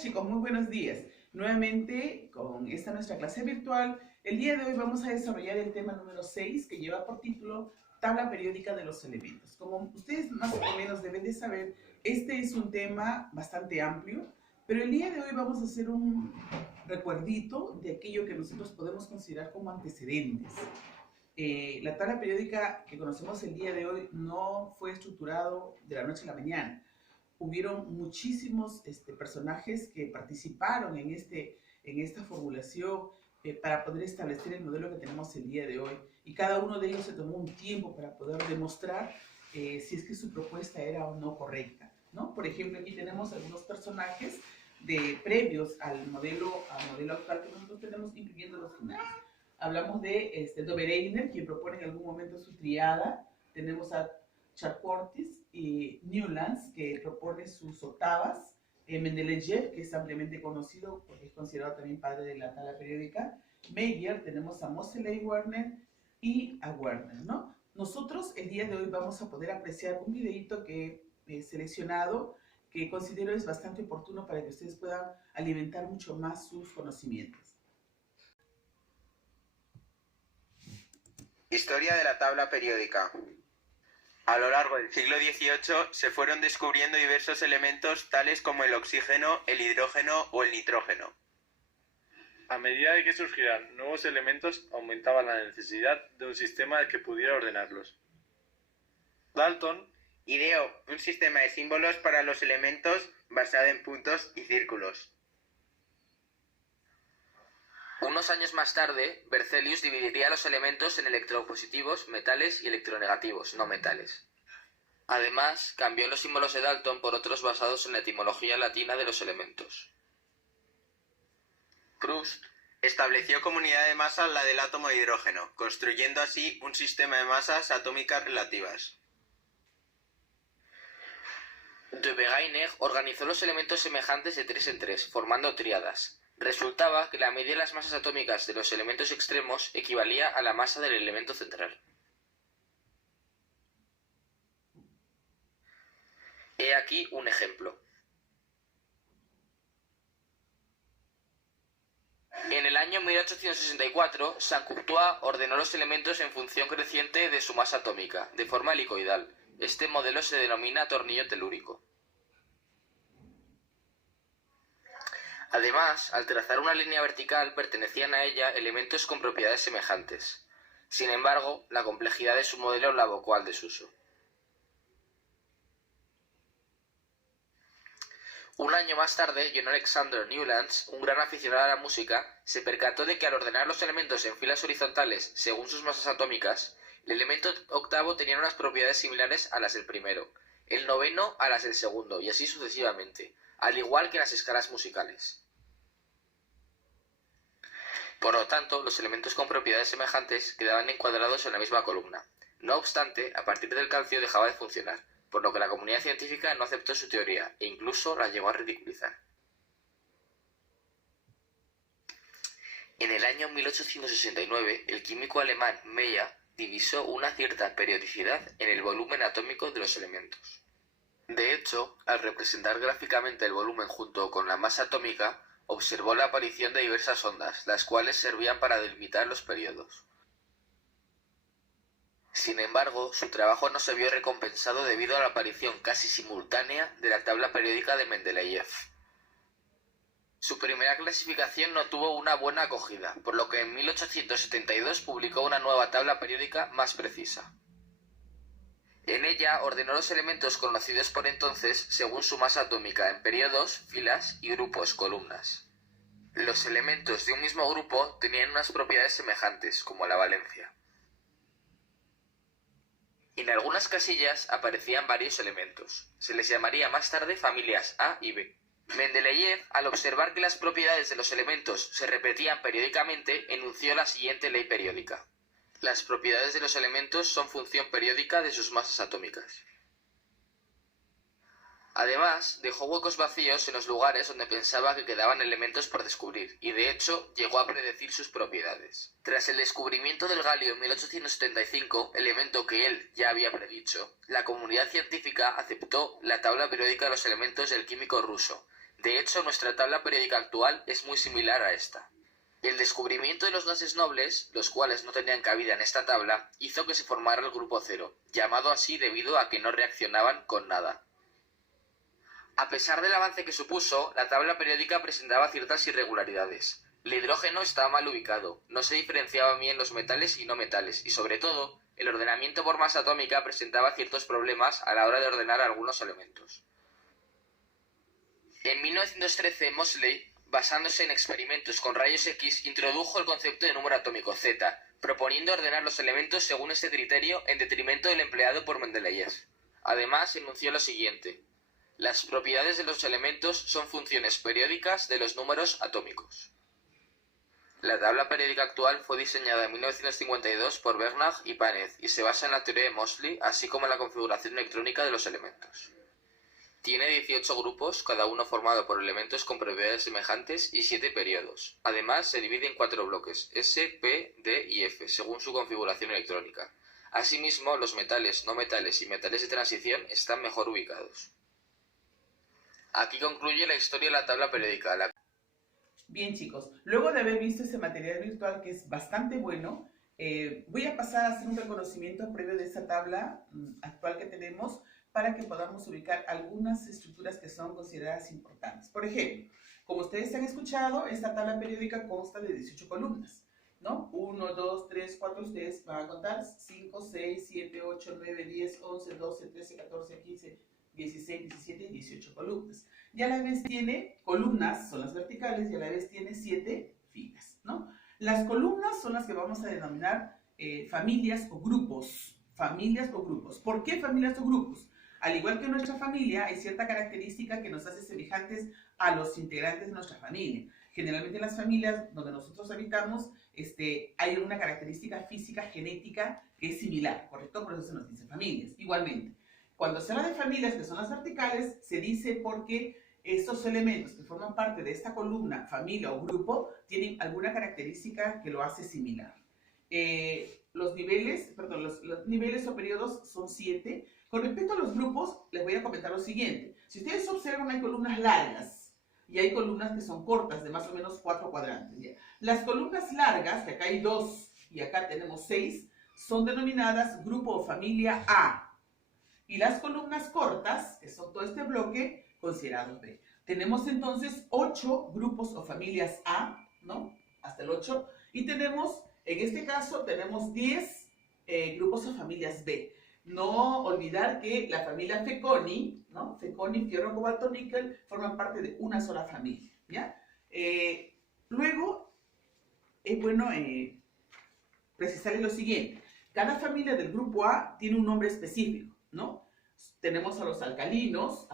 chicos, muy buenos días. Nuevamente con esta nuestra clase virtual. El día de hoy vamos a desarrollar el tema número 6 que lleva por título Tabla periódica de los elementos. Como ustedes más o menos deben de saber, este es un tema bastante amplio, pero el día de hoy vamos a hacer un recuerdito de aquello que nosotros podemos considerar como antecedentes. La tabla periódica que conocemos el día de hoy no fue estructurado de la noche a la mañana. Hubieron muchísimos personajes que participaron en esta formulación para poder establecer el modelo que tenemos el día de hoy. Y cada uno de ellos se tomó un tiempo para poder demostrar si es que su propuesta era o no correcta, ¿no? Por ejemplo, aquí tenemos algunos personajes previos al modelo actual que nosotros tenemos, incluyendo los finales. Hablamos de Dobereiner, quien propone en algún momento su triada. Tenemos a Charles y Newlands, que propone sus octavas, Mendeleev, que es ampliamente conocido porque es considerado también padre de la tabla periódica, Meyer, tenemos a Moseley Werner y a Werner, ¿no? Nosotros el día de hoy vamos a poder apreciar un videito que he seleccionado, que considero es bastante oportuno para que ustedes puedan alimentar mucho más sus conocimientos. Historia de la tabla periódica. A lo largo del siglo XVIII se fueron descubriendo diversos elementos tales como el oxígeno, el hidrógeno o el nitrógeno. A medida de que surgieran nuevos elementos, aumentaba la necesidad de un sistema que pudiera ordenarlos. Dalton ideó un sistema de símbolos para los elementos basado en puntos y círculos. Unos años más tarde, Berzelius dividiría los elementos en electropositivos, metales y electronegativos, no metales. Además, cambió los símbolos de Dalton por otros basados en la etimología latina de los elementos. Proust estableció como unidad de masa la del átomo de hidrógeno, construyendo así un sistema de masas atómicas relativas. De Bereiner organizó los elementos semejantes de 3 en 3, formando tríadas. Resultaba que la media de las masas atómicas de los elementos extremos equivalía a la masa del elemento central. He aquí un ejemplo. En el año 1864, Saint-Courtois ordenó los elementos en función creciente de su masa atómica, de forma helicoidal. Este modelo se denomina tornillo telúrico. Además, al trazar una línea vertical pertenecían a ella elementos con propiedades semejantes. Sin embargo, la complejidad de su modelo la abocó al desuso. Un año más tarde, John Alexander Newlands, un gran aficionado a la música, se percató de que al ordenar los elementos en filas horizontales según sus masas atómicas, el elemento octavo tenía unas propiedades similares a las del primero, el noveno a las del segundo, y así sucesivamente, al igual que en las escalas musicales. Por lo tanto, los elementos con propiedades semejantes quedaban encuadrados en la misma columna. No obstante, a partir del calcio dejaba de funcionar, por lo que la comunidad científica no aceptó su teoría e incluso la llegó a ridiculizar. En el año 1869, el químico alemán Meyer divisó una cierta periodicidad en el volumen atómico de los elementos. De hecho, al representar gráficamente el volumen junto con la masa atómica, observó la aparición de diversas ondas, las cuales servían para delimitar los períodos. Sin embargo, su trabajo no se vio recompensado debido a la aparición casi simultánea de la tabla periódica de Mendeleev. Su primera clasificación no tuvo una buena acogida, por lo que en 1872 publicó una nueva tabla periódica más precisa. En ella ordenó los elementos conocidos por entonces según su masa atómica en periodos, filas y grupos, columnas. Los elementos de un mismo grupo tenían unas propiedades semejantes, como la valencia. En algunas casillas aparecían varios elementos. Se les llamaría más tarde familias A y B. Mendeleev, al observar que las propiedades de los elementos se repetían periódicamente, enunció la siguiente ley periódica. Las propiedades de los elementos son función periódica de sus masas atómicas. Además, dejó huecos vacíos en los lugares donde pensaba que quedaban elementos por descubrir, y de hecho llegó a predecir sus propiedades. Tras el descubrimiento del galio en 1875, elemento que él ya había predicho, la comunidad científica aceptó la tabla periódica de los elementos del químico ruso, De hecho, nuestra tabla periódica actual es muy similar a esta. El descubrimiento de los gases nobles, los cuales no tenían cabida en esta tabla, hizo que se formara el grupo cero, llamado así debido a que no reaccionaban con nada. A pesar del avance que supuso, la tabla periódica presentaba ciertas irregularidades. El hidrógeno estaba mal ubicado, no se diferenciaban bien los metales y no metales, y sobre todo, el ordenamiento por masa atómica presentaba ciertos problemas a la hora de ordenar algunos elementos. En 1913, Moseley, basándose en experimentos con rayos X, introdujo el concepto de número atómico Z, proponiendo ordenar los elementos según este criterio en detrimento del empleado por Mendeleev. Además, enunció lo siguiente: las propiedades de los elementos son funciones periódicas de los números atómicos. La tabla periódica actual fue diseñada en 1952 por Bernard y Paneth y se basa en la teoría de Moseley, así como en la configuración electrónica de los elementos. Tiene 18 grupos, cada uno formado por elementos con propiedades semejantes y 7 periodos. Además, se divide en 4 bloques, S, P, D y F, según su configuración electrónica. Asimismo, los metales, no metales y metales de transición están mejor ubicados. Aquí concluye la historia de la tabla periódica. Bien, chicos, luego de haber visto ese material virtual que es bastante bueno, voy a pasar a hacer un reconocimiento previo de esta tabla actual que tenemos para que podamos ubicar algunas estructuras que son consideradas importantes. Por ejemplo, como ustedes han escuchado, esta tabla periódica consta de 18 columnas, ¿no? 1, 2, 3, 4, ustedes van a contar 5, 6, 7, 8, 9, 10, 11, 12, 13, 14, 15, 16, 17 y 18 columnas. Y a la vez tiene columnas, son las verticales, y a la vez tiene 7 filas, ¿no? Las columnas son las que vamos a denominar familias o grupos. Familias o grupos. ¿Por qué familias o grupos? Al igual que nuestra familia, hay cierta característica que nos hace semejantes a los integrantes de nuestra familia. Generalmente en las familias donde nosotros habitamos, hay una característica física, genética, que es similar, ¿correcto? Por eso se nos dice familias. Igualmente, cuando se habla de familias, que son las verticales, se dice porque estos elementos que forman parte de esta columna, familia o grupo, tienen alguna característica que lo hace similar. Los niveles o periodos son 7. Con respecto a los grupos, les voy a comentar lo siguiente. Si ustedes observan, hay columnas largas y hay columnas que son cortas, de más o menos 4 cuadrantes. ¿Ya? Las columnas largas, que acá hay 2 y acá tenemos 6, son denominadas grupo o familia A. Y las columnas cortas, que son todo este bloque, considerados B. Tenemos entonces 8 grupos o familias A, ¿no? Hasta el 8. Y tenemos, en este caso, tenemos 10 grupos o familias B. No olvidar que la familia Feconi, ¿no? Feconi, fierro, cobalto, níquel, forman parte de una sola familia, ¿ya? Luego, es bueno precisarles lo siguiente. Cada familia del grupo A tiene un nombre específico, ¿no? Tenemos a los alcalinos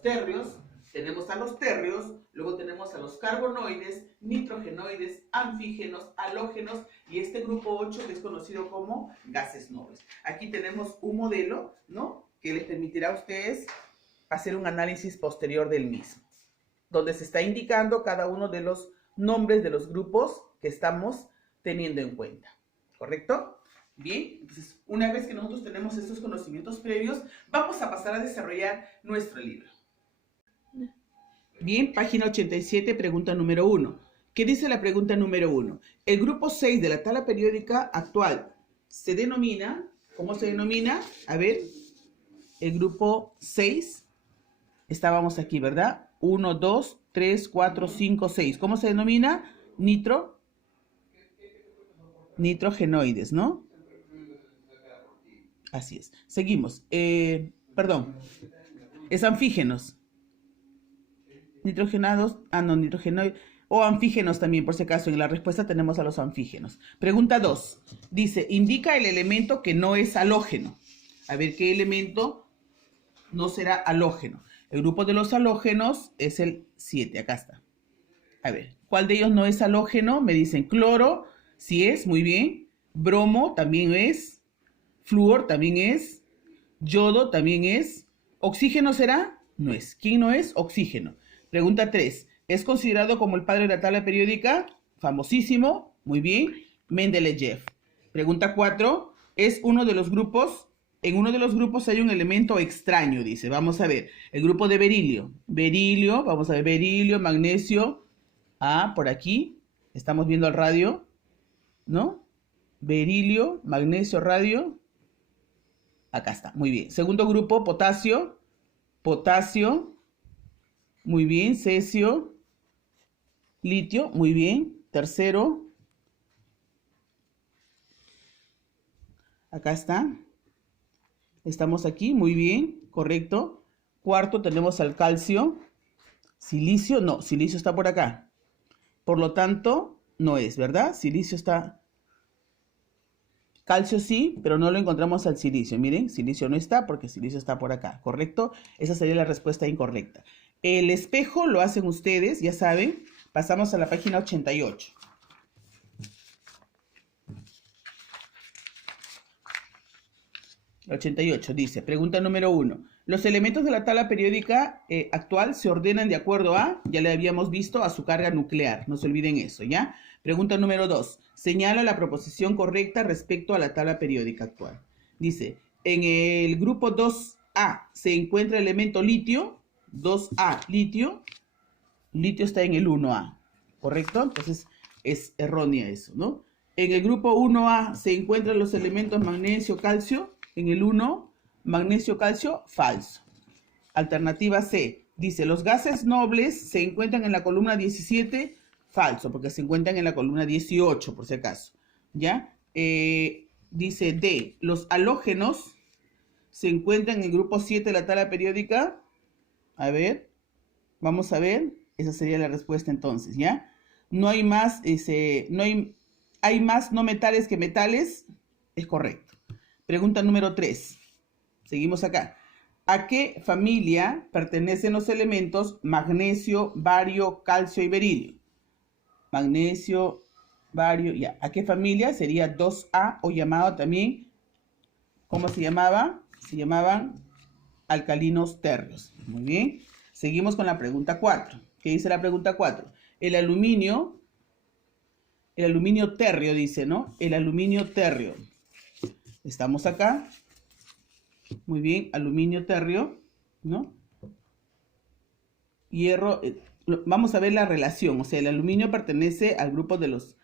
térreos, tenemos a los térreos, luego tenemos a los carbonoides, nitrogenoides, anfígenos, halógenos y este grupo 8 que es conocido como gases nobles. Aquí tenemos un modelo, ¿no? Que les permitirá a ustedes hacer un análisis posterior del mismo, donde se está indicando cada uno de los nombres de los grupos que estamos teniendo en cuenta, ¿correcto? Bien, entonces una vez que nosotros tenemos estos conocimientos previos, vamos a pasar a desarrollar nuestro libro. Bien, página 87, pregunta número 1. ¿Qué dice la pregunta número 1? El grupo 6 de la tabla periódica actual se denomina, ¿cómo se denomina? A ver, el grupo 6, estábamos aquí, ¿verdad? 1, 2, 3, 4, 5, 6. ¿Cómo se denomina? Nitrogenoides, ¿no? Así es. Seguimos. Es anfígenos. Nitrogenados, nitrogenoides, o anfígenos también, por si acaso, en la respuesta tenemos a los anfígenos. Pregunta 2, dice, indica el elemento que no es halógeno. A ver, ¿qué elemento no será halógeno? El grupo de los halógenos es el 7, acá está. A ver, ¿cuál de ellos no es halógeno? Me dicen cloro, sí es, muy bien. Bromo también es. Flúor también es. Yodo también es. ¿Oxígeno será? No es. ¿Quién no es? Oxígeno. Pregunta 3. ¿Es considerado como el padre de la tabla periódica? Famosísimo. Muy bien. Mendeleev. Pregunta 4. ¿Es uno de los grupos En uno de los grupos hay un elemento extraño, dice. Vamos a ver. El grupo de berilio. Berilio, vamos a ver, berilio, magnesio. Ah, por aquí. Estamos viendo el radio, ¿no? Berilio, magnesio, radio. Acá está, muy bien. Segundo grupo, potasio. Potasio. Muy bien. Cesio. Litio, muy bien. Tercero. Acá está. Estamos aquí, muy bien, correcto. Cuarto, tenemos al calcio. Silicio, no, silicio está por acá. Por lo tanto, no es, ¿verdad? Silicio está... Calcio sí, pero no lo encontramos al silicio. Miren, silicio no está porque silicio está por acá, ¿correcto? Esa sería la respuesta incorrecta. El espejo lo hacen ustedes, ya saben. Pasamos a la página 88. La 88 dice, pregunta número 1. Los elementos de la tabla periódica actual se ordenan de acuerdo a, ya le habíamos visto, a su carga nuclear. No se olviden eso, ¿ya? Pregunta número 2. Señala la proposición correcta respecto a la tabla periódica actual. Dice, en el grupo 2A se encuentra el elemento litio. 2A, litio. Litio está en el 1A, ¿correcto? Entonces es errónea eso, ¿no? En el grupo 1A se encuentran los elementos magnesio, calcio. En el 1, magnesio, calcio, falso. Alternativa C. Dice, los gases nobles se encuentran en la columna 17, falso, porque se encuentran en la columna 18, por si acaso. ¿Ya? Dice D. Los halógenos se encuentran en el grupo 7 de la tabla periódica. A ver, vamos a ver. Esa sería la respuesta entonces, ¿ya? No hay más, hay más no metales que metales. Es correcto. Pregunta número 3. Seguimos acá. ¿A qué familia pertenecen los elementos magnesio, bario, calcio y berilio? Magnesio, bario, ya. ¿A qué familia? Sería 2A o llamado también, ¿cómo se llamaba? Se llamaban alcalinos térreos. Muy bien. Seguimos con la pregunta 4. ¿Qué dice la pregunta 4? El aluminio térreo dice, ¿no? El aluminio térreo. Estamos acá. Muy bien, aluminio térreo, ¿no? Hierro, vamos a ver la relación, o sea, el aluminio pertenece al grupo de los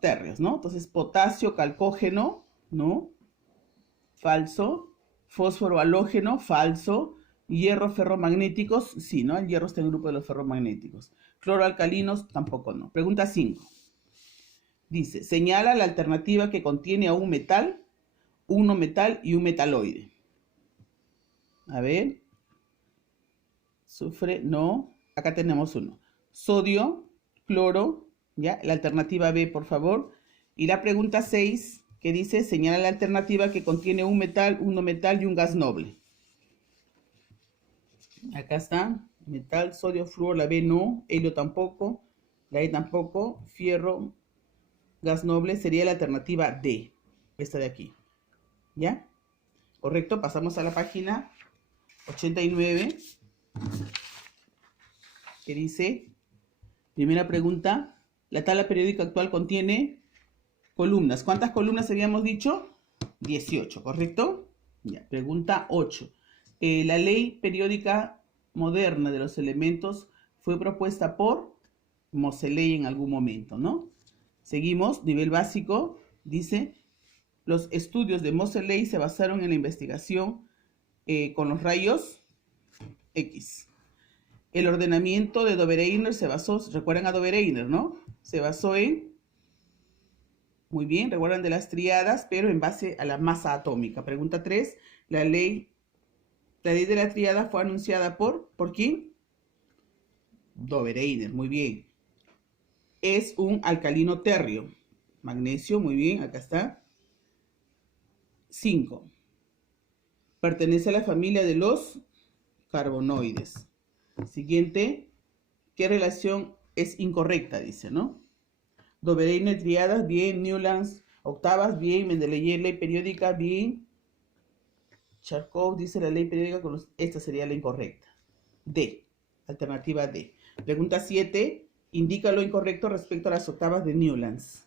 térreos, ¿no? Entonces, potasio calcógeno, ¿no? Falso. Fósforo halógeno, falso. Hierro ferromagnéticos, sí, ¿no? El hierro está en el grupo de los ferromagnéticos. Cloroalcalinos, tampoco no. Pregunta 5. Dice, señala la alternativa que contiene a un metal, un no metal y un metaloide. A ver. Azufre, no. Acá tenemos uno. Sodio, cloro, ¿ya? La alternativa B, por favor. Y la pregunta 6, que dice, señala la alternativa que contiene un metal, un no metal y un gas noble. Acá está. Metal, sodio, flúor, la B no. Helio tampoco. La E tampoco. Fierro, gas noble. Sería la alternativa D. Esta de aquí. ¿Ya? Correcto. Pasamos a la página 89. Que dice, primera pregunta, la tabla periódica actual contiene columnas. ¿Cuántas columnas habíamos dicho? 18, ¿correcto? Ya, pregunta 8. La ley periódica moderna de los elementos fue propuesta por Moseley en algún momento, ¿no? Seguimos, nivel básico, dice, los estudios de Moseley se basaron en la investigación con los rayos X. El ordenamiento de Dobereiner se basó, recuerdan a Dobereiner, ¿no? Se basó en, muy bien, recuerdan de las tríadas, pero en base a la masa atómica. Pregunta 3, la ley de la tríada fue anunciada ¿por quién? Dobereiner, muy bien. Es un alcalino térreo. Magnesio, muy bien, acá está. 5. Pertenece a la familia de los carbonoides. Siguiente, ¿qué relación es incorrecta? Dice, ¿no? Dobereiner, triadas, bien. Newlands, octavas, bien. Mendeleev, ley periódica, bien. Charcot dice la ley periódica, esta sería la incorrecta. D, alternativa D. Pregunta 7, indica lo incorrecto respecto a las octavas de Newlands.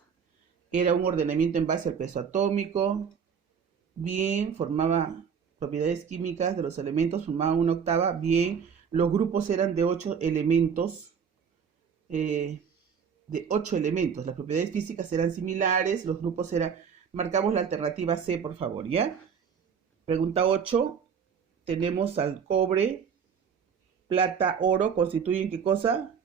Era un ordenamiento en base al peso atómico. bien, formaba propiedades químicas de los elementos, formaban una octava, bien, los grupos eran de 8 elementos, las propiedades físicas eran similares, los grupos eran, marcamos la alternativa C, por favor, ¿ya? Pregunta 8, tenemos al cobre, plata, oro, ¿constituyen qué cosa?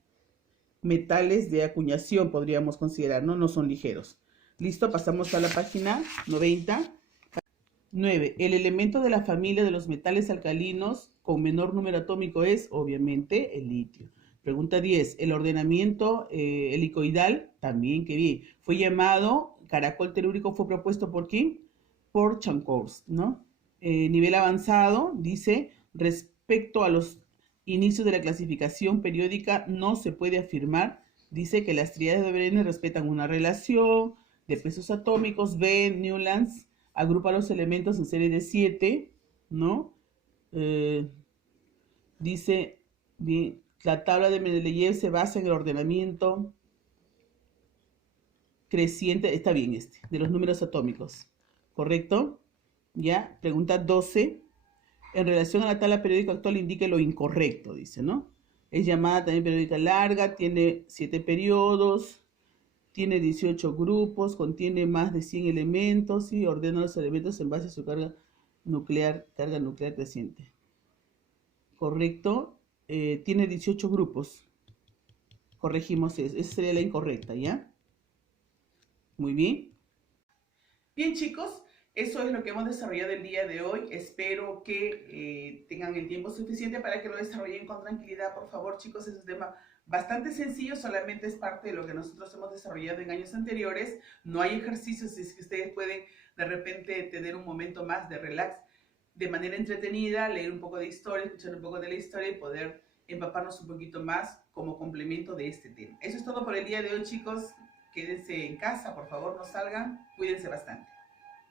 Metales de acuñación, podríamos considerar, ¿no? No son ligeros. Listo, pasamos a la página 90. 9. El elemento de la familia de los metales alcalinos con menor número atómico es, obviamente, el litio. Pregunta 10. El ordenamiento helicoidal, también, qué bien, fue llamado caracol telúrico, fue propuesto por quién? Por Chankovsky, ¿no? Nivel avanzado, dice, respecto a los inicios de la clasificación periódica, no se puede afirmar, dice que las tríades de Brenner respetan una relación de pesos atómicos. B. Newlands agrupa los elementos en serie de 7, ¿no? Dice, bien, la tabla de Mendeleev se basa en el ordenamiento creciente, está bien de los números atómicos, ¿correcto? ¿Ya? Pregunta 12. En relación a la tabla periódica actual indique lo incorrecto, dice, ¿no? Es llamada también periódica larga, tiene 7 periodos, tiene 18 grupos, contiene más de 100 elementos y ordena los elementos en base a su carga nuclear creciente. ¿Correcto? Tiene 18 grupos. Corregimos eso. Esa sería la incorrecta, ¿ya? Muy bien. Bien, chicos, eso es lo que hemos desarrollado el día de hoy. Espero que tengan el tiempo suficiente para que lo desarrollen con tranquilidad. Por favor, chicos, es un tema bastante sencillo, solamente es parte de lo que nosotros hemos desarrollado en años anteriores. No hay ejercicios, es que ustedes pueden de repente tener un momento más de relax, de manera entretenida, leer un poco de historia, escuchar un poco de la historia y poder empaparnos un poquito más como complemento de este tema. Eso es todo por el día de hoy, chicos. Quédense en casa, por favor, no salgan, cuídense bastante.